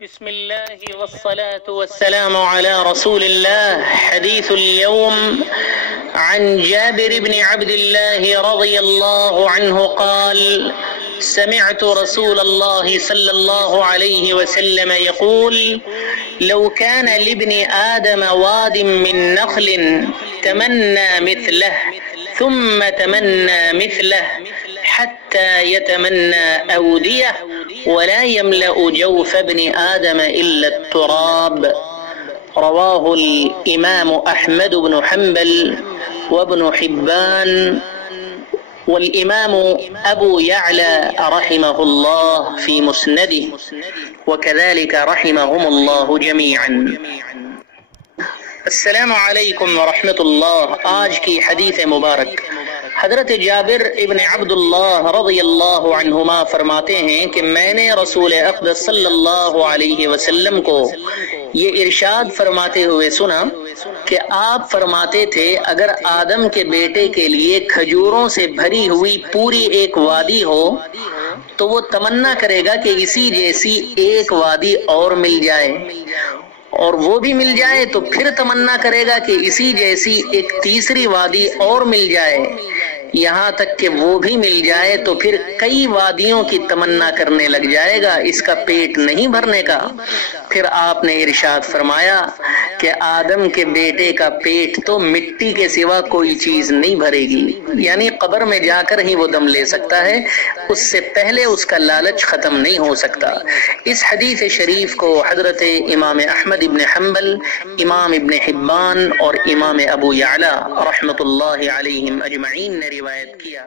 بسم الله والصلاة والسلام على رسول الله. حديث اليوم عن جابر بن عبد الله رضي الله عنه قال: سمعت رسول الله صلى الله عليه وسلم يقول: لو كان لابن آدم واد من نخل تمنى مثله ثم تمنى مثله حتى يتمنى أودية ولا يملأ جوف ابن آدم إلا التراب. رواه الإمام أحمد بن حنبل وابن حبان والإمام أبو يعلى رحمه الله في مسنده، وكذلك رحمهم الله جميعا. السلام علیکم ورحمۃ اللہ. آج کی حدیث مبارک حضرت جابر ابن عبداللہ رضی اللہ عنہما فرماتے ہیں کہ میں نے رسول اقدس صلی اللہ علیہ وسلم کو یہ ارشاد فرماتے ہوئے سنا کہ آپ فرماتے تھے اگر آدم کے بیٹے کے لیے کھجوروں سے بھری ہوئی پوری ایک وادی ہو تو وہ تمنا کرے گا کہ اسی جیسی ایک وادی اور مل جائے، اور وہ بھی مل جائے تو پھر تمنا کرے گا کہ اسی جیسی ایک تیسری وادی اور مل جائے، یہاں تک کہ وہ بھی مل جائے تو پھر کئی وادیوں کی تمنا کرنے لگ جائے گا، اس کا پیٹ نہیں بھرنے کا. پھر آپ نے ارشاد فرمایا کہ آدم کے بیٹے کا پیٹ تو مٹی کے سوا کوئی چیز نہیں بھرے گی، یعنی قبر میں جا کر ہی وہ دم لے سکتا ہے، اس سے پہلے اس کا لالچ ختم نہیں ہو سکتا. اس حدیث شریف کو حضرت امام احمد ابن حنبل، امام ابن حبان اور امام ابو یعلا رحمۃ اللہ علیہم اجمعین نے روایت کیا.